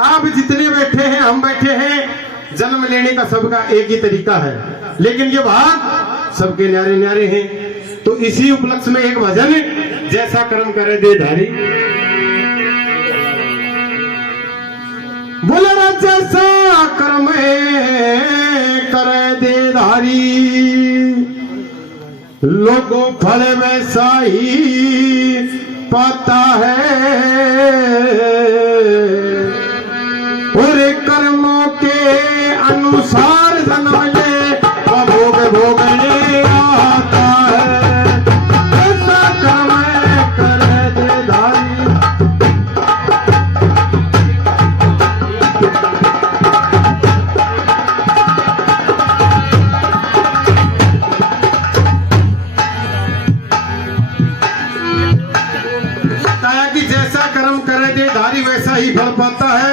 आप जितने बैठे हैं, हम बैठे हैं, जन्म लेने का सबका एक ही तरीका है, लेकिन ये भाग सबके न्यारे न्यारे हैं। तो इसी उपलक्ष्य में एक भजन, जैसा कर्म करे दे धारी, बोले ना जैसा कर्म करे दे धारी, लोगों फल वैसा ही पाता है, और कर्मों के अनुसार जन्म ले भोग भोगने आता है, ऐसा कर्म करे दे धारी। कि जैसा कर्म करे दे धारी वैसा ही फल पाता है,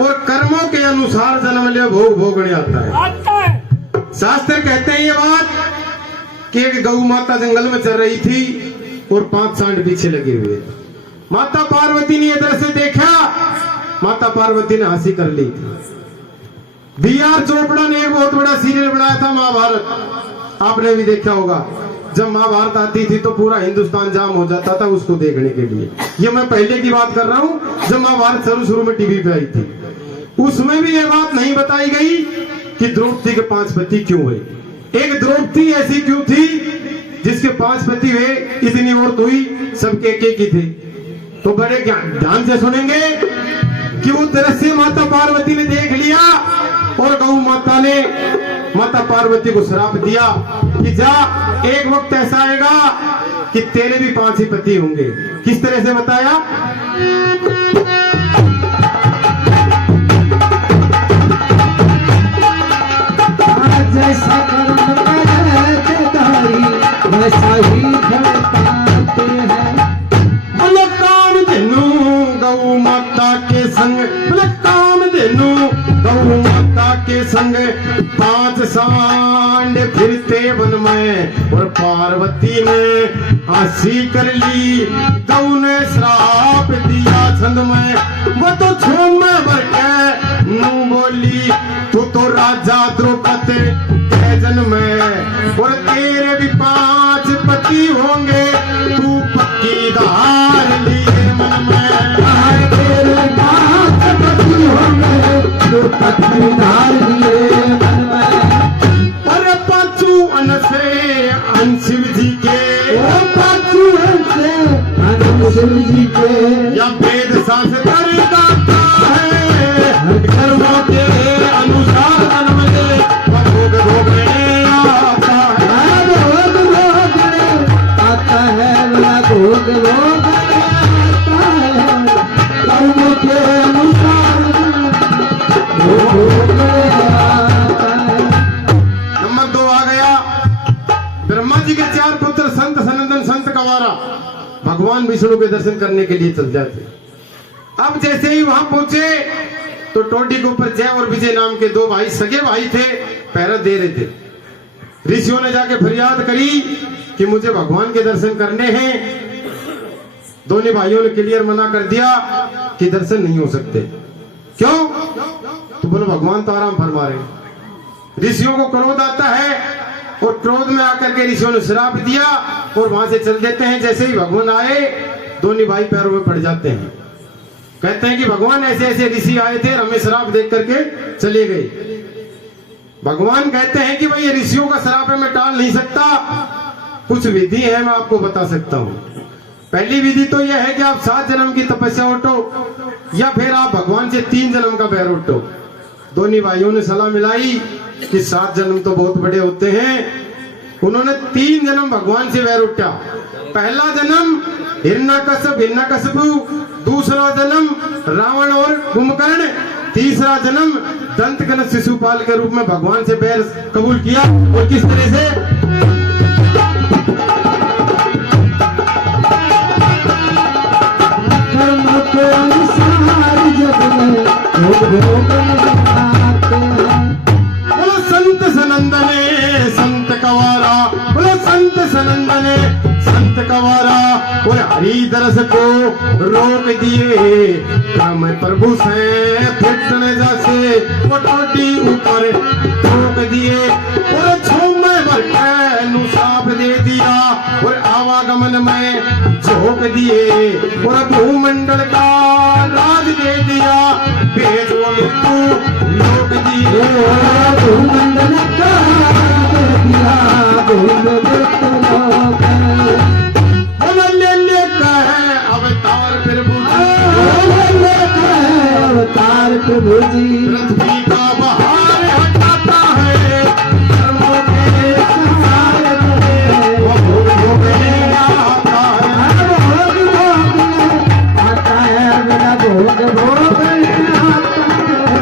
और कर्मों के अनुसार जन्म ले भोग भोगने आता है। शास्त्र कहते हैं ये बात कि एक गौ माता जंगल में चल रही थी और 5 सांड पीछे लगे हुए। माता पार्वती ने इधर से देखा, माता पार्वती ने हंसी कर ली थी। बी.आर. चोपड़ा ने एक बहुत बड़ा सीरियल बनाया था महाभारत, आपने भी देखा होगा। जब महाभारत आती थी तो पूरा हिंदुस्तान जाम हो जाता था उसको देखने के लिए। ये मैं पहले की बात कर रहा हूँ, जब महाभारत शुरू में टीवी पे आई थी। उसमें भी ये बात नहीं बताई गई कि द्रौपदी के 5 पति क्यों हुए। एक द्रौपदी ऐसी क्यों थी जिसके 5 पति हुए, इतनी औरत हुई, सबके एक ही थे। तो बड़े ध्यान से सुनेंगे कि वो दृश्य माता पार्वती ने देख लिया, और गौ माता ने माता पार्वती को श्राप दिया कि जा, एक वक्त ऐसा आएगा कि तेरे भी 5 ही पति होंगे। किस तरह से बताया? जैसा कर्म करे धारी वैसा ही फल पाते हैं। बोले काम धेनु गौ माता के संग, बोले काम धेनु गौ माता के संग 5 सांड फिरते वन में, और पार्वती ने हंसी कर ली, गौ ने श्राप दिया छंद में। वो तो झूम में भर के मुंह बोली, तू तो राजा द्रौपदी के जन्म में, और तेरे भी 5 पति होंगे, तू पक्की धार लिए मन में। तेरे 5 पति होंगे, तू पति धार लिए मन में। और 5 अन से अन शिव जी के, वो 5 से अन शिव जी के, या वेद शास्त्र गाता है, कर्मों के अनुसार जन्म ले भोग भोगने आता है। भोग भोगने आता है, भोग भोगने आता है, कर्म के अनुसार भोग भोगने आता है। नंबर 2 आ गया, ब्रह्मा जी के 4 पुत्र संत सनंदन संत कवारा भगवान विष्णु के दर्शन करने के लिए चल जाते। अब जैसे ही वहां पहुंचे तो टोडी के ऊपर जय और विजय नाम के 2 भाई, सगे भाई थे, पहरा दे रहे थे। ऋषियों ने जाके फरियाद करी कि मुझे भगवान के दर्शन करने हैं। दोनों भाइयों ने क्लियर मना कर दिया कि दर्शन नहीं हो सकते। क्यों? तो बोलो भगवान तो आराम फरमा रहे। ऋषियों को क्रोध आता है, और क्रोध में आकर के ऋषियों ने श्राप दिया और वहां से चल देते हैं। जैसे ही भगवान आए, दोनों भाई पैरों में पड़ जाते हैं। कहते हैं कि भगवान ऐसे ऐसे ऋषि आए थे, हमें श्राप देख करके चले गए। भगवान कहते हैं कि भाई ये ऋषियों का श्राप है, मैं टाल नहीं सकता, कुछ विधि है, मैं आपको बता सकता हूँ। पहली विधि तो यह है कि आप 7 जन्म की तपस्या उठो, या फिर आप भगवान से 3 जन्म का बैर उठो। दोनों भाइयों ने सलाह मिलाई कि 7 जन्म तो बहुत बड़े होते हैं। उन्होंने 3 जन्म भगवान से बैर उठा। पहला जन्म हिरण्यकश्यप, दूसरा जन्म रावण और कुंभकर्ण, तीसरा जन्म दंतकनक शिशुपाल के रूप में भगवान से बैर कबूल किया। और किस तरह से? कर्म के अनुसार जब में भोग भोगने आते हैं। बोलो संत सनंदने संत कवारा, बोलो संत सनंदने संत कवारा, और हरिदरस को रोक दिए काम प्रभु से फिटने जैसे वो टोटी ऊपर ठोक दिए और छूमे भर के नुसाब दे दिया और आवागमन में झोंक दिए और भूमंडल का राज दे दिया भेज वो मृत्यु लोक दिए भूमंडल का राज दे दिया अवतार प्रभु अवतार प्रभु जी पृथ्वी का बहार हटाता है कर्मों के संसार में वो भोग भोगने आता है आता है मेरा भोग भोगने आता है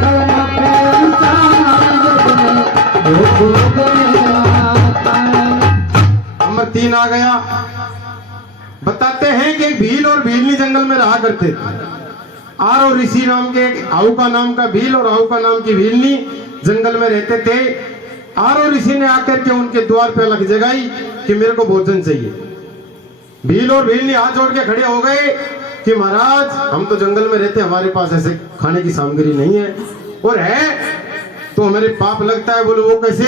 कर्म के संसार में भोग भोगने आता है। नंबर 3 आ गया। बताते हैं कि एक भील और भीलनी जंगल में रहा करते थे। आरो ऋषि नाम के एक आहुका नाम का भील और आहुका नाम की भीलनी जंगल में रहते थे। आरो ऋषि ने आकर के उनके द्वार पे अलग जगाई कि मेरे को भोजन चाहिए। भील और भीलनी हाथ जोड़ के खड़े हो गए कि महाराज हम तो जंगल में रहते, हमारे पास ऐसे खाने की सामग्री नहीं है, और है तो हमारे पाप लगता है। बोले वो कैसे?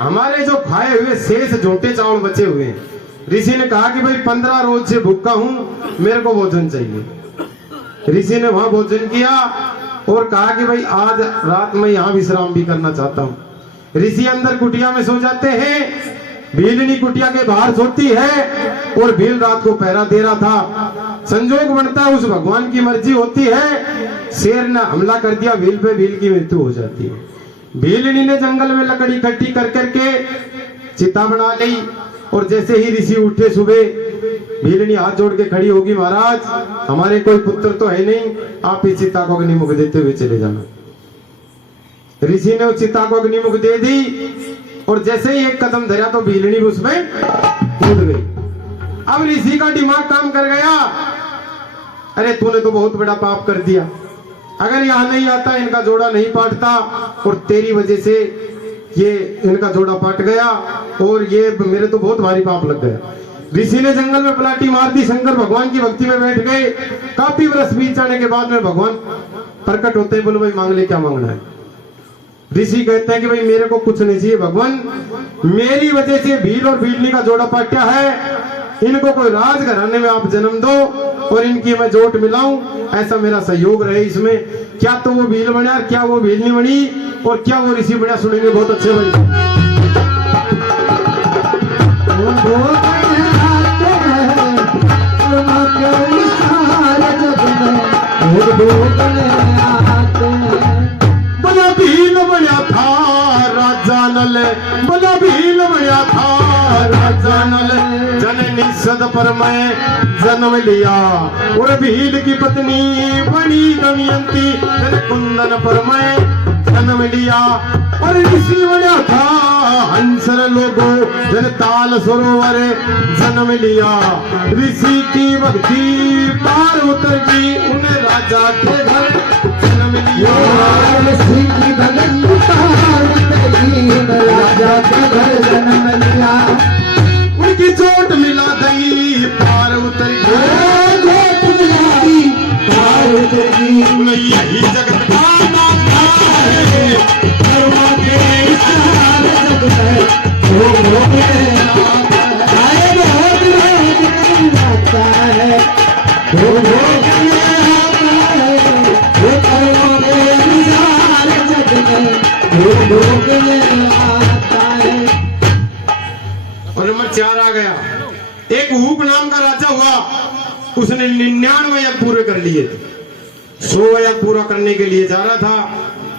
हमारे जो खाए हुए शेष झोटे चावल बचे हुए हैं। ऋषि ने कहा कि भाई 15 रोज से भूखा हूं, मेरे को भोजन चाहिए। ऋषि ने वहां भोजन किया और कहा कि भाई आज रात में यहाँ विश्राम भी करना चाहता हूँ। ऋषि अंदर कुटिया में सो जाते हैं, भीलनी कुटिया के बाहर सोती है और भील रात को पहरा दे रहा था। संजोग बनता है, उस भगवान की मर्जी होती है, शेर ने हमला कर दिया भील पे, भील की मृत्यु हो जाती है। भीलनी ने जंगल में लकड़ी इकट्ठी कर करके चिता बना ली और जैसे ही ऋषि उठे सुबह, भीलनी हाथ जोड़ के खड़ी होगी, महाराज हमारे कोई पुत्र तो है नहीं, आप इस चिता को अग्निमुख देते हुए चले जाना। ऋषि ने उस चिता को अग्निमुख दे दी और जैसे ही एक कदम धरा तो भीलनी उसमें कूद गई। अब ऋषि का दिमाग काम कर गया, अरे तूने तो बहुत बड़ा पाप कर दिया, अगर यहाँ नहीं आता इनका जोड़ा नहीं पाटता और तेरी वजह से ये इनका जोड़ा पाट गया और ये मेरे तो बहुत भारी पाप लग गया। ऋषि ने जंगल में पलाटी मार दी, शंकर भगवान की भक्ति में बैठ गए। काफी वर्ष बीत जाने के बाद में भगवान प्रकट होते हैं, बोले भाई मांग ले, क्या मांगना है? ऋषि कहते हैं कि भाई मेरे को कुछ नहीं चाहिए भगवान, मेरी वजह से भील और भीलनी का जोड़ा पाट्या है, इनको कोई राज घराने में आप जन्म दो और इनकी मैं जोट मिलाऊं, ऐसा मेरा सहयोग रहे इसमें। क्या तो वो भील बना, क्या वो भीलनी बनी और क्या वो ऋषि बना, सुनेंगे बहुत अच्छे भाई। बोला भील बना था राजा नल, बोला भील बना था राजा नल, जननी सद पर मैं जन्म लिया और भील की पत्नी बनी दमयंती, कुंदन पर मैं जन्म लिया और ऋषि बना था हंसर लोगों, जन ताल सरोवर जन्म लिया। ऋषि की भक्ति पार उतर गई, उन्हें राजा के घर जन्म लिया। ऋषि की भक्ति पार उतर गई, उन्हें राजा के घर जन्म लिया। उनकी चोट मिला दई पार उतर गई, पार उतर गई। यही जगत का माता है, कर्मों के सार जग में भोग भोगने आए, बहुत रोज आता है, भोग भोगने आता है, वो कर्मों के सार जग में भोग भोगने आता है। और नंबर 4 आ गया। एक हूक नाम का राजा हुआ, उसने 99 यज्ञ पूरे कर लिए थे। 100 यज्ञ पूरा करने के लिए जा रहा था,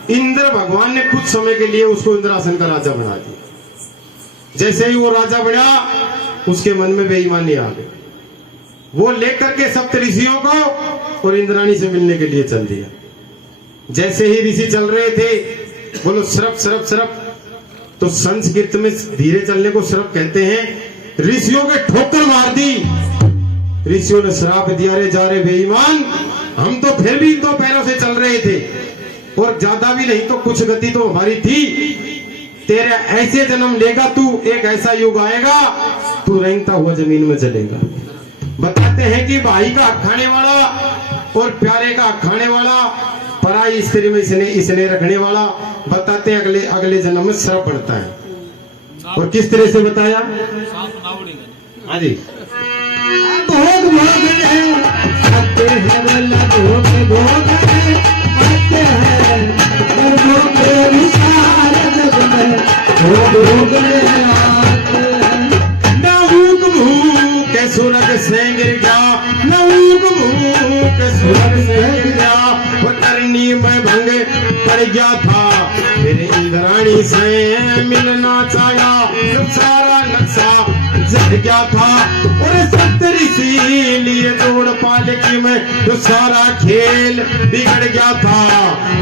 इंद्र भगवान ने कुछ समय के लिए उसको इंद्रासन का राजा बना दिया। जैसे ही वो राजा बना, उसके मन में बेईमानी आ गई। वो लेकर के सप्त ऋषियों को और इंद्राणी से मिलने के लिए चल दिया। जैसे ही ऋषि चल रहे थे, बोलो श्रप श्रप श्रप, तो संस्कृत में धीरे चलने को श्रप कहते हैं। ऋषियों के ठोकर मार दी, ऋषियों ने श्राप दिया, रे जा रे बेईमान, हम तो फिर भी 2 पैरों से चल रहे थे और ज्यादा भी नहीं तो कुछ गति तो हमारी थी, तेरा ऐसे जन्म लेगा तू, एक ऐसा युग आएगा तू रेंगता हुआ जमीन में चलेगा। बताते हैं कि भाई का हक खाने वाला और प्यारे का हक खाने वाला, पराई स्त्री में इसने रखने वाला, बताते हैं अगले अगले जन्म में श्राप पड़ता है। और किस तरह से बताया? हाँ जी, भोग भोग है आते हैं वाला भोग भोग है आते हैं भोग विचार जग में भोग भोग है आते हैं। नऊक मुंह के सुरग से गिर गया, नऊक मुंह के सुरग से गिर गया, वो तरनी में भंग पड़ गया था, मेरे इंद्राणी से मिलना चाहा, सारा नक्शा जग गया था, और सत्तरी सी लिए जोड़ पालकी में तो सारा खेल बिगड़ गया था,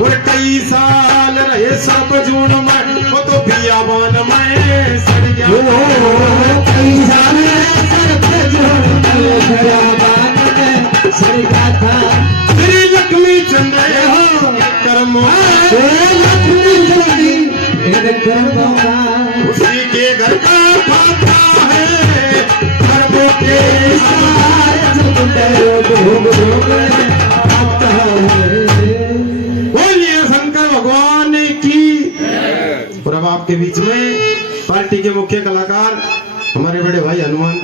और कई साल रहे सब जून में वो तो बियाबान में सड़ गया। कई साल सर पे जोड़ में बियाबान में सड़ गया था। श्री लक्ष्मी चंद्र कर्मों लक्ष्मी चंद्री कर्मों का उसी के घर का फाता है, कर्मों के बोलिए शंकर भगवान की। और अब आपके बीच में पार्टी के मुख्य कलाकार हमारे बड़े भाई हनुमान